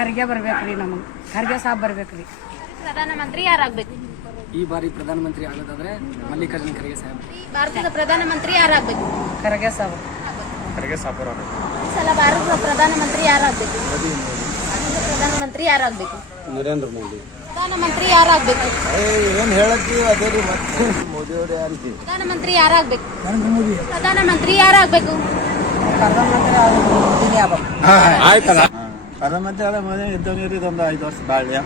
ಖರ್ಗೆ ಬರ್ಬೇಕ್ರಿ, ನಮಗೆ ಖರ್ಗೆ ಸಾಬ್ ಬರ್ಬೇಕ್ರಿ. ಪ್ರಧಾನಮಂತ್ರಿ ಯಾರಾಗಬೇಕು? ಈ ಬಾರಿ ಪ್ರಧಾನಮಂತ್ರಿ ಆಗೋದಾದ್ರೆ ಮಲ್ಲಿಕಾರ್ಜುನ ಖರ್ಗೆ ಸಾಹೇಬ್. ಭಾರತದ ಪ್ರಧಾನಮಂತ್ರಿ ಯಾರಾಗಬೇಕು? ಖರ್ಗೆ ಸಾಬ್. ಖರ್ಗೆ ಸಾಬ್ ಅವರು ಈ ಸಲ ಭಾರತದ ಪ್ರಧಾನಮಂತ್ರಿ ಯಾರಾಗಬೇಕು? ಪ್ರಧಾನಮಂತ್ರಿ ಯಾರಾಗಬೇಕು? ನರೇಂದ್ರ ಮೋದಿ. ಪ್ರಧಾನಮಂತ್ರಿ ಯಾರಾಗಬೇಕು? ಏನ್ ಹೇಳತ್ತೀವಿ ಅದೇ ರೀ, ಮತ್ತೆ ಮೋದಿ ಅವರು ಯಾರಿಗೆ? ಪ್ರಧಾನಮಂತ್ರಿ ಯಾರಾಗಬೇಕು? ಪ್ರಧಾನಮಂತ್ರಿ ಯಾರಾಗಬೇಕು? ಆಯ್ತಲ್ಲ, ಪ್ರಧಾನಮಂತ್ರಿ ಆದ ಮೋದಿ ಇದ್ದವ್ರು ಇದೊಂದು 5 ವರ್ಷ ಬಾಳ್ಯ.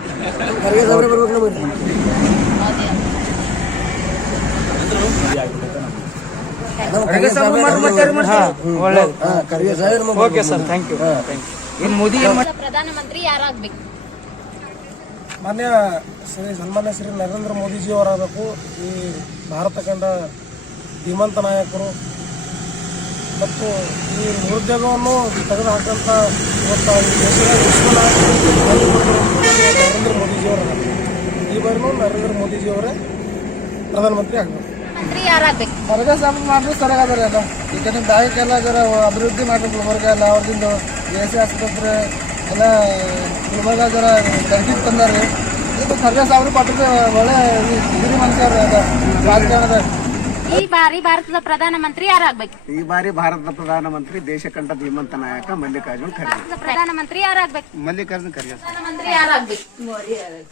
Okay sir, thank you. ಪ್ರಧಾನಮಂತ್ರಿ ಯಾರಾಗಬೇಕು? ಮಾನ್ಯ ಸನ್ಮಾನ್ಯ ಶ್ರೀ ನರೇಂದ್ರ ಮೋದಿಜಿ ಅವರಾಗಬೇಕು. ಈ ಭಾರತ ಕಂಡ ಧೀಮಂತ ನಾಯಕರು ಮತ್ತು ಈ ನಿರುದ್ಯೋಗವನ್ನು ತೆಗೆದುಹಾಕಂತ ಇವತ್ತು ಈ ದೇಶದ ವಿಶ್ವ ನಾಯಕರು ನರೇಂದ್ರ ಮೋದಿಜಿಯವರಾಗಬೇಕು. ಈ ಬಾರಿನೂ ನರೇಂದ್ರ ಮೋದಿಜಿಯವರೇ ಪ್ರಧಾನಮಂತ್ರಿ ಆಗಬೇಕು. ಮಂತ್ರಿ ಯಾರಾಗಬೇಕು? ಖರ್ಗೆ ಸಾಬ್ ಮಾಡಿದ್ರೆ ಸರಿಯಾಗದ್ರಿ. ಅದ ಈಗ ನಿಮ್ಮ ಬ್ಯಾಂಕೆಲ್ಲ ಜರ ಅಭಿವೃದ್ಧಿ ಮಾಡಬೇಕು. ಗುಲ್ಬರ್ಗ ಎಲ್ಲ ಅವ್ರದಿಂದ AC ಆಸ್ಪತ್ರೆ ಎಲ್ಲ ಗುಲ್ಬರ್ಗ ಜರ ದರ್ಗಿಗೆ ತಂದಾರೆ. ಇದು ಖರ್ಗೆ ಸಾಬ್ರು ಕೊಟ್ಟರೆ ಒಳ್ಳೆ ಹಿರಿ ಮನುಷ್ಯರು ಅದ ರಾಜಕಾರಣದ. ಈ ಬಾರಿ ಭಾರತದ ಪ್ರಧಾನಮಂತ್ರಿ ಯಾರಾಗಬೇಕು? ಈ ಬಾರಿ ಭಾರತದ ಪ್ರಧಾನಮಂತ್ರಿ ದೇಶ ಕಂಡ ಧೀಮಂತ ನಾಯಕ ಮಲ್ಲಿಕಾರ್ಜುನ ಖರ್ಗೆ. ಭಾರತದ ಪ್ರಧಾನಮಂತ್ರಿ ಯಾರಾಗಬೇಕು? ಮಲ್ಲಿಕಾರ್ಜುನ ಖರ್ಗೆ. ಪ್ರಧಾನಮಂತ್ರಿ ಯಾರಾಗಬೇಕು?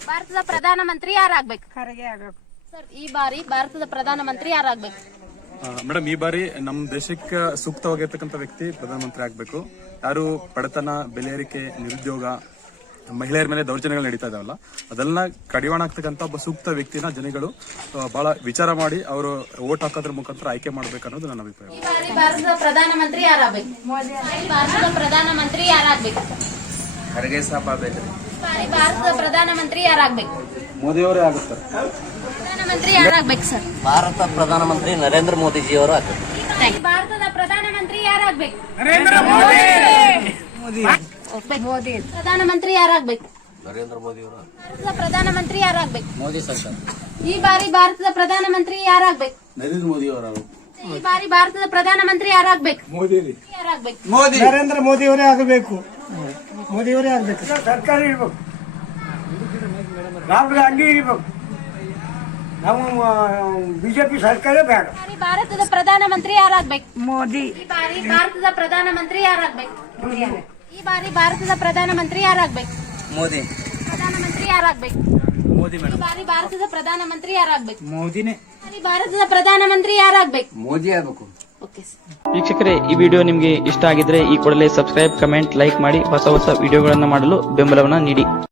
ಭಾರತದ ಪ್ರಧಾನಮಂತ್ರಿ ಯಾರಾಗಬೇಕು? ಖರ್ಗೆ ಆಗಬೇಕು. ಸರ್, ಈ ಬಾರಿ ಭಾರತದ ಪ್ರಧಾನಮಂತ್ರಿ ಯಾರಾಗಬೇಕು? ಮೇಡಮ್, ಈ ಬಾರಿ ನಮ್ಮ ದೇಶಕ್ಕೆ ಸೂಕ್ತವಾಗಿರ್ತಕ್ಕಂಥ ವ್ಯಕ್ತಿ ಪ್ರಧಾನಮಂತ್ರಿ ಆಗಬೇಕು. ಯಾರು ಬಡತನ, ಬೆಲೆ ಏರಿಕೆ, ನಿರುದ್ಯೋಗ, ಮಹಿಳೆಯರ ಮೇಲೆ ದೌರ್ಜನ್ಯಗಳು ನಡೀತಾ ಇದಾವಲ್ಲ, ಅದೆಲ್ಲ ಕಡಿವಾಣ ಆಗ್ತಕ್ಕಂಥ ಒಬ್ಬ ಸೂಕ್ತ ವ್ಯಕ್ತಿನ ಜನಗಳು ಬಹಳ ವಿಚಾರ ಮಾಡಿ ಅವರು ವೋಟ್ ಹಾಕೋದ್ರ ಮುಖಾಂತರ ಆಯ್ಕೆ ಮಾಡ್ಬೇಕು ಅನ್ನೋದು ನನ್ನ ಅಭಿಪ್ರಾಯ. ಈ ಬಾರಿ ಭಾರತದ ಪ್ರಧಾನಮಂತ್ರಿ ಯಾರಾಗಬೇಕು? ಭಾರತದ ಪ್ರಧಾನಮಂತ್ರಿ ಯಾರಾಗಬೇಕು? ಖರ್ಗೆ ಸಾಬ್ ಆಗಬೇಕು. ಈ ಬಾರಿ ಭಾರತದ ಪ್ರಧಾನಮಂತ್ರಿ ಯಾರಾಗಬೇಕು? ಮೋದಿಯವರೇ ಆಗುತ್ತಾರೆ. ಪ್ರಧಾನಮಂತ್ರಿ ಯಾರಾಗಬೇಕು ಸರ್? ಭಾರತ ಪ್ರಧಾನಮಂತ್ರಿ ನರೇಂದ್ರ ಮೋದಿಜಿಯವರು ಆಗ್ತಾರೆ. ಭಾರತದ ಪ್ರಧಾನಮಂತ್ರಿ ಯಾರಾಗಬೇಕು? ಮೋದಿ. ಪ್ರಧಾನಮಂತ್ರಿ ಯಾರಾಗಬೇಕು? ನರೇಂದ್ರ ಮೋದಿಯವರು. ಭಾರತದ ಪ್ರಧಾನಮಂತ್ರಿ ಯಾರಾಗಬೇಕು? ಮೋದಿ ಸರ್ಕಾರ. ಈ ಬಾರಿ ಭಾರತದ ಪ್ರಧಾನಮಂತ್ರಿ ಯಾರಾಗಬೇಕು? ನರೇಂದ್ರ ಮೋದಿ ಅವರು. ಈ ಬಾರಿ ಭಾರತದ ಪ್ರಧಾನಮಂತ್ರಿ ಯಾರಾಗಬೇಕು? ಮೋದಿ ಯಾರಾಗಬೇಕು? ಮೋದಿ. ನರೇಂದ್ರ ಮೋದಿಯವರೇ ಆಗಬೇಕು. ಮೋದಿಯವರೇ ಆಗಬೇಕು. ಸರ್ಕಾರ ಇರ್ಬೇಕು, ರಾಹುಲ್ ಗಾಂಧಿ ಇರ್ಬೇಕು. ನಾವು ಬಿಜೆಪಿ ಸರ್ಕಾರ ಬೇಡ. ಈ ಬಾರಿ ಭಾರತದ ಪ್ರಧಾನಮಂತ್ರಿ ಯಾರಾಗಬೇಕು? ಮೋದಿ. ಈ ಬಾರಿ ಭಾರತದ ಪ್ರಧಾನಮಂತ್ರಿ ಯಾರಾಗಬೇಕು? ಈ ಬಾರಿ ಭಾರತದ ಪ್ರಧಾನಮಂತ್ರಿ ಯಾರಾಗಬೇಕು? ಮೋದಿ. ಪ್ರಧಾನಮಂತ್ರಿ ಯಾರಾಗಬೇಕು? ಮೋದಿ ಈ ಬಾರಿ ಭಾರತದ ಪ್ರಧಾನಮಂತ್ರಿ ಯಾರಾಗಬೇಕು? ಮೋದಿನೇ. ಈ ಬಾರಿ ಭಾರತದ ಪ್ರಧಾನಮಂತ್ರಿ ಯಾರಾಗಬೇಕು? ಮೋದಿ ಆಗಬೇಕು. Okay sir. ವೀಕ್ಷಕರೇ, ಈ ವಿಡಿಯೋ ನಿಮಗೆ ಇಷ್ಟ ಆಗಿದ್ರೆ ಈ ಕೂಡಲೇ ಸಬ್ಸ್ಕ್ರೈಬ್, ಕಮೆಂಟ್, ಲೈಕ್ ಮಾಡಿ ಹೊಸ ಹೊಸ ವಿಡಿಯೋಗಳನ್ನು ಮಾಡಲು ಬೆಂಬಲವನ್ನ ನೀಡಿ.